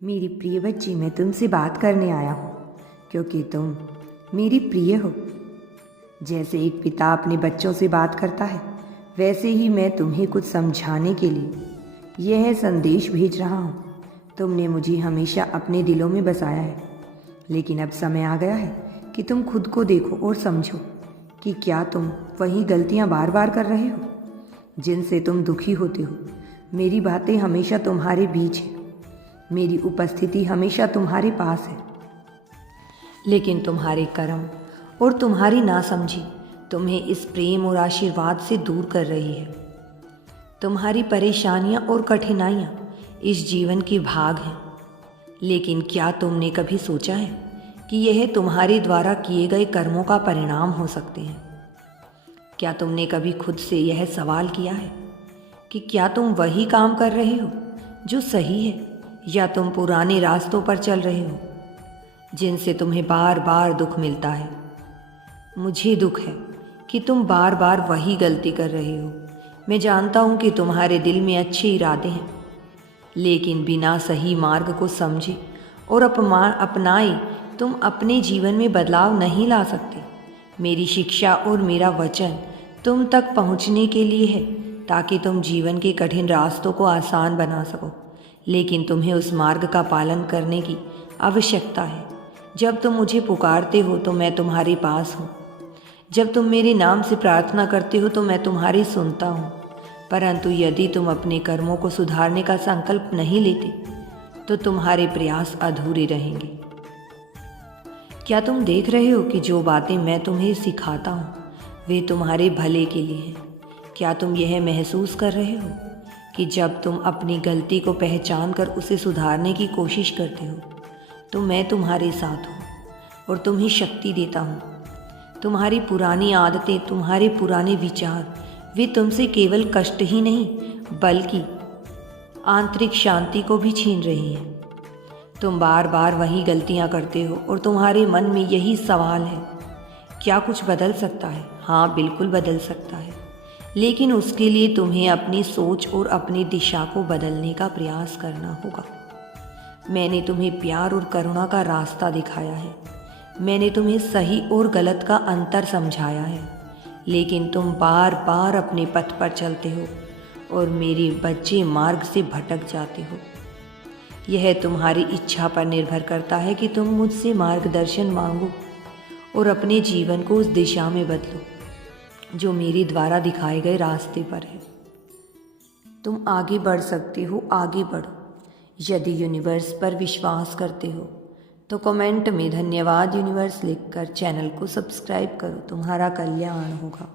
मेरी प्रिय बच्ची, मैं तुमसे बात करने आया हूँ क्योंकि तुम मेरी प्रिय हो। जैसे एक पिता अपने बच्चों से बात करता है, वैसे ही मैं तुम्हें कुछ समझाने के लिए यह संदेश भेज रहा हूँ। तुमने मुझे हमेशा अपने दिलों में बसाया है, लेकिन अब समय आ गया है कि तुम खुद को देखो और समझो कि क्या तुम वही गलतियाँ बार बार कर रहे हो जिनसे तुम दुखी होते हो। मेरी बातें हमेशा तुम्हारे बीच हैं, मेरी उपस्थिति हमेशा तुम्हारे पास है, लेकिन तुम्हारे कर्म और तुम्हारी नासमझी तुम्हें इस प्रेम और आशीर्वाद से दूर कर रही है। तुम्हारी परेशानियां और कठिनाइयां इस जीवन की भाग हैं, लेकिन क्या तुमने कभी सोचा है कि यह तुम्हारे द्वारा किए गए कर्मों का परिणाम हो सकते हैं? क्या तुमने कभी खुद से यह सवाल किया है कि क्या तुम वही काम कर रहे हो जो सही है, या तुम पुराने रास्तों पर चल रहे हो जिनसे तुम्हें बार बार दुख मिलता है? मुझे दुख है कि तुम बार बार वही गलती कर रहे हो। मैं जानता हूँ कि तुम्हारे दिल में अच्छे इरादे हैं, लेकिन बिना सही मार्ग को समझे और अपनाए तुम अपने जीवन में बदलाव नहीं ला सकते। मेरी शिक्षा और मेरा वचन तुम तक पहुँचने के लिए है ताकि तुम जीवन के कठिन रास्तों को आसान बना सको, लेकिन तुम्हें उस मार्ग का पालन करने की आवश्यकता है। जब तुम मुझे पुकारते हो तो मैं तुम्हारे पास हूँ। जब तुम मेरे नाम से प्रार्थना करते हो तो मैं तुम्हारी सुनता हूँ। परंतु यदि तुम अपने कर्मों को सुधारने का संकल्प नहीं लेते तो तुम्हारे प्रयास अधूरे रहेंगे। क्या तुम देख रहे हो कि जो बातें मैं तुम्हें सिखाता हूँ वे तुम्हारे भले के लिए हैं? क्या तुम यह महसूस कर रहे हो कि जब तुम अपनी गलती को पहचान कर उसे सुधारने की कोशिश करते हो तो मैं तुम्हारे साथ हूँ और तुम्हें शक्ति देता हूँ। तुम्हारी पुरानी आदतें, तुम्हारे पुराने विचार, वे तुमसे केवल कष्ट ही नहीं बल्कि आंतरिक शांति को भी छीन रही हैं। तुम बार बार वही गलतियाँ करते हो और तुम्हारे मन में यही सवाल है, क्या कुछ बदल सकता है? हाँ, बिल्कुल बदल सकता है, लेकिन उसके लिए तुम्हें अपनी सोच और अपनी दिशा को बदलने का प्रयास करना होगा। मैंने तुम्हें प्यार और करुणा का रास्ता दिखाया है। मैंने तुम्हें सही और गलत का अंतर समझाया है, लेकिन तुम बार बार अपने पथ पर चलते हो और मेरे बच्चे मार्ग से भटक जाते हो। यह तुम्हारी इच्छा पर निर्भर करता है कि तुम मुझसे मार्गदर्शन मांगो और अपने जीवन को उस दिशा में बदलो जो मेरे द्वारा दिखाए गए रास्ते पर है। तुम आगे बढ़ सकते हो, आगे बढ़ो। यदि यूनिवर्स पर विश्वास करते हो तो कमेंट में धन्यवाद यूनिवर्स लिखकर चैनल को सब्सक्राइब करो। तुम्हारा कल्याण होगा।